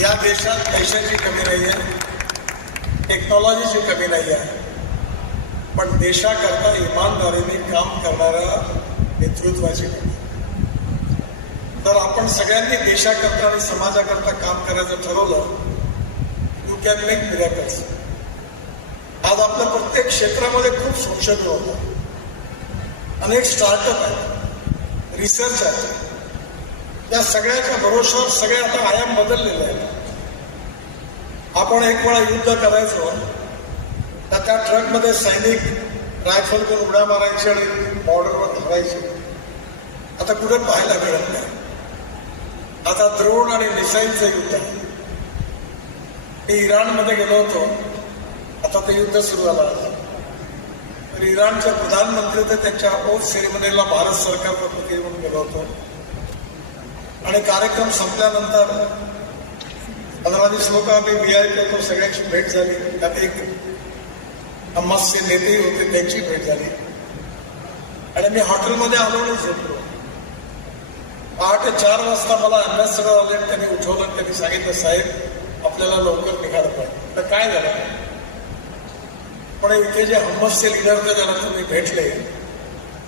या देशात पैशाची कमी नाही आहे, टेक्नॉलॉजीची कमी नाही आहे, पण देशाकरता इमानदारीने काम करणाऱ्या नेतृत्वाची कमी. तर आपण सगळ्यांनी देशाकरता आणि समाजाकरता काम करायचं ठरवलं, यू कॅन मेक मिरॅकल्स. आज आपल्या प्रत्येक क्षेत्रामध्ये खूप संशोधन होतं, अनेक स्टार्टअप आहेत, रिसर्च आहे. त्या सगळ्याच्या भरोशावर सगळे आता आयाम बदललेले आहेत. आपण एक वेळा युद्ध करायचो तर त्या ट्रकमध्ये सैनिक रायफल करून उड्या मारायचे आणि बॉर्डरवर धरायचे. आता कुठे पाहायला मिळत नाही. आता ड्रोन आणि मिसाईलचं युद्ध आहे. मी इराणमध्ये गेलो होतो, आता ते युद्ध सुरू झालं. तर इराणचे प्रधानमंत्री तर त्यांच्या ओथ सेरेमनीला भारत सरकारचा प्रतिनिधी म्हणून गेलो होतो आणि कार्यक्रम संपल्यानंतर 15-20 लोक आम्ही VIP होतो, सगळ्यांची भेट झाली. त्यात एक हमासचे नेते होते, त्यांची भेट झाली आणि मी हॉटेलमध्ये आलो आणि झोपलो. पहाटे 4 वाजता मला अम्बॅसेडर आले, त्यांनी उठवलं. त्यांनी सांगितलं, साहेब आपल्याला लवकर निघालं पाहिजे. तर काय झालं, पण इथे जे हम्मसचे लीडर होते ज्यांना तुम्ही भेटले,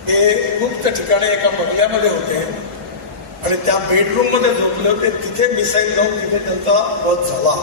ते गुप्त ठिकाणी एका बंगल्यामध्ये होते आणि त्या बेडरूममध्ये झोपले होते. तिथे मिसाईल जाऊन तिथे त्यांचा वध झाला.